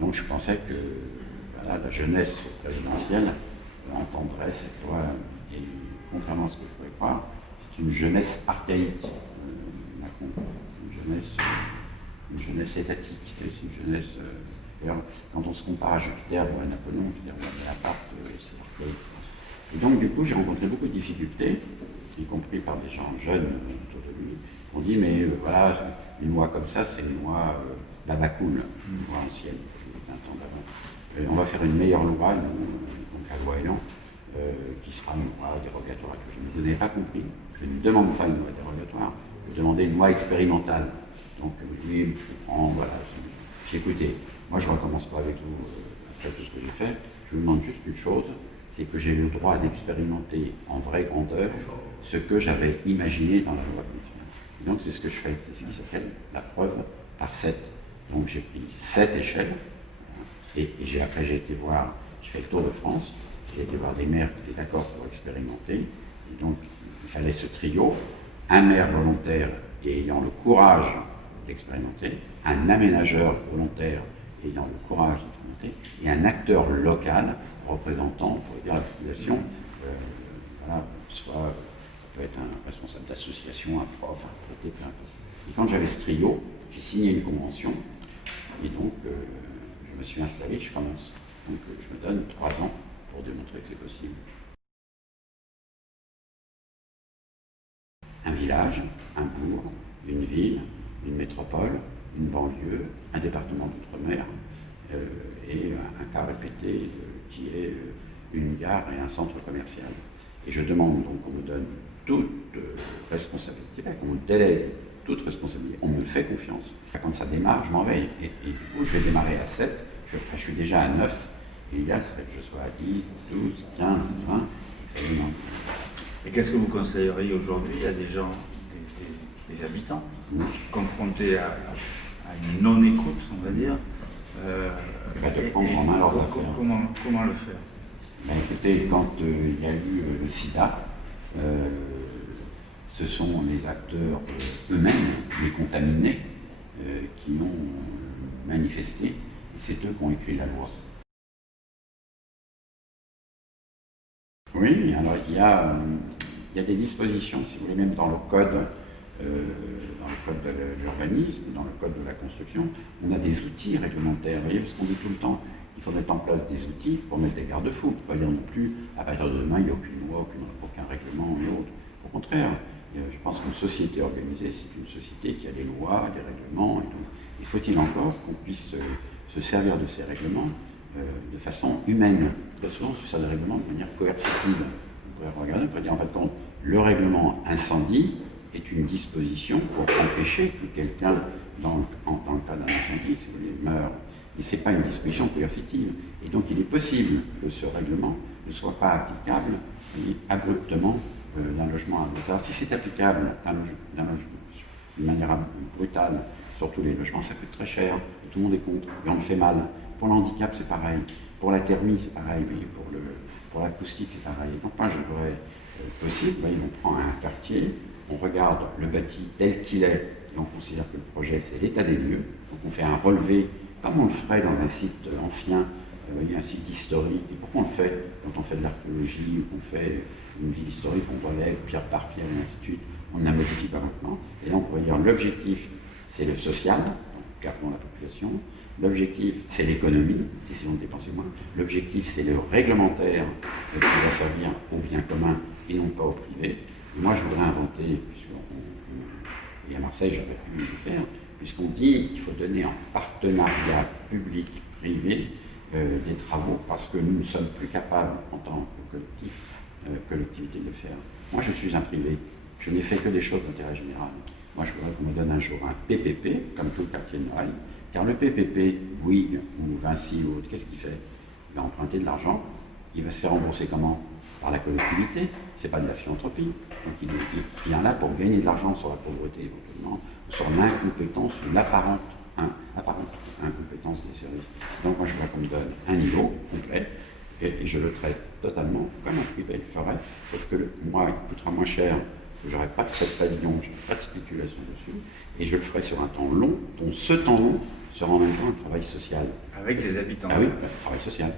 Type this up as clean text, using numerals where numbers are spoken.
Donc je pensais que voilà, la jeunesse présidentielle entendrait cette loi, et contrairement à ce que je pouvais croire, c'est une jeunesse archaïque, Macron, une jeunesse étatique, c'est une jeunesse... d'ailleurs, quand on se compare à Jupiter ou à Napoléon, je veux dire, Bonaparte, c'est archaïque. Et donc du coup, j'ai rencontré beaucoup de difficultés, y compris par des gens jeunes autour de lui, qui ont dit, mais voilà, une loi comme ça, c'est une loi d'Abacoul, une loi ancienne, 20 ans d'avant. On va faire une meilleure loi, donc la loi Elan, qui sera une loi dérogatoire. Je ne vous ai pas compris. Je ne demande pas une loi dérogatoire, je demandais une loi expérimentale. Donc oui, je comprends, voilà, j'ai écouté. Moi, je ne recommence pas avec vous après tout ce que j'ai fait. Je vous demande juste une chose, c'est que j'ai le droit d'expérimenter en vraie grandeur ce que j'avais imaginé dans la loi constitutionnelle. Donc c'est ce que je fais, c'est ce qui s'appelle la preuve par 7. Donc j'ai pris 7 échelles, et après j'ai été voir, je fais le tour de France, j'ai été voir des maires qui étaient d'accord pour expérimenter, et donc il fallait ce trio, un maire volontaire et ayant le courage d'expérimenter, un aménageur volontaire ayant le courage d'expérimenter, et un acteur local représentant, on pourrait dire, la population, voilà, soit ça peut être un responsable d'association, un prof, un traité, peu importe. Et quand j'avais ce trio, j'ai signé une convention, et donc je me suis installé, je commence. Donc je me donne 3 ans pour démontrer que c'est possible. Un village, un bourg, une ville, une métropole, une banlieue, un département d'outre-mer, et un cas répété qui est une gare et un centre commercial. Et je demande donc qu'on me donne toute responsabilité, qu'on me délègue toute responsabilité, on me fait confiance. Quand ça démarre, je m'en vais, et du coup je vais démarrer à 7, je suis déjà à 9, et l'idéal serait que je sois à 10, 12, 15, 20, et que ça démarre. Et qu'est-ce que vous conseilleriez aujourd'hui à des gens, des habitants, confrontés à une non-écoute, on va dire, de prendre en main leurs affaires. Comment le faire? Ben, écoutez, quand il y a eu le sida, ce sont les acteurs eux-mêmes, les contaminés, qui ont manifesté, et c'est eux qui ont écrit la loi. Oui, alors il y a des dispositions, si vous voulez, même dans le code de l'urbanisme, dans le code de la construction, on a des outils réglementaires. Vous voyez, parce qu'on dit tout le temps, il faut mettre en place des outils pour mettre des garde-fous. On ne peut pas dire non plus, à partir de demain, il n'y a aucune loi, aucun règlement et autres. Au contraire, je pense qu'une société organisée, c'est une société qui a des lois, des règlements, et donc il faut-il encore qu'on puisse se servir de ces règlements de façon humaine. Très souvent, on se sert des règlements de manière coercitive. On pourrait regarder, on pourrait dire en fait, quand le règlement incendie est une disposition pour empêcher que quelqu'un, dans le cas d'un incendie, si vous voulez, meure. Et ce n'est pas une disposition coercitive. Et donc il est possible que ce règlement ne soit pas applicable abruptement d'un logement à un autre. Alors si c'est applicable d'une manière brutale sur tous les logements, ça coûte très cher, et tout le monde est contre, et on le fait mal. Pour le handicap, c'est pareil. Pour la thermie, c'est pareil. Mais pour l'acoustique, c'est pareil. Donc moi, je voudrais possible, vous voyez, on prend un quartier, on regarde le bâti tel qu'il est, et on considère que le projet, c'est l'état des lieux. Donc on fait un relevé, comme on le ferait dans un site ancien, un site historique. Et pourquoi on le fait quand on fait de l'archéologie, ou qu'on fait une ville historique, on relève pierre par pierre, et ainsi de suite, on ne la modifie pas maintenant. Et là, on pourrait dire l'objectif, c'est le social, donc gardons la population. L'objectif, c'est l'économie, essayons de dépenser moins. L'objectif, c'est le réglementaire qui va servir au bien commun et non pas au privé. Et moi, je voudrais inventer, et à Marseille, j'aurais pu le faire, puisqu'on dit qu'il faut donner en partenariat public-privé des travaux, parce que nous ne sommes plus capables, en tant que collectivité, de le faire. Moi, je suis un privé. Je n'ai fait que des choses d'intérêt général. Moi, je voudrais qu'on me donne un jour un PPP, comme tout le quartier de Noailles, car le PPP, Bouygues ou Vinci ou autre, qu'est-ce qu'il fait? Il va emprunter de l'argent, il va se faire rembourser comment? Par la collectivité, c'est pas de la philanthropie. Donc il vient là pour gagner de l'argent sur la pauvreté éventuellement, ou sur l'incompétence ou l'apparente incompétence des services. Donc moi je voudrais qu'on me donne un niveau complet, et je le traite totalement comme un privé le ferait, sauf que moi il coûtera moins cher, que j'aurai pas de frais de pavillon, je n'aurai pas de spéculation dessus, et je le ferai sur un temps long, dont ce temps long sera en même temps un travail social. Avec les habitants. Ah oui, un travail social.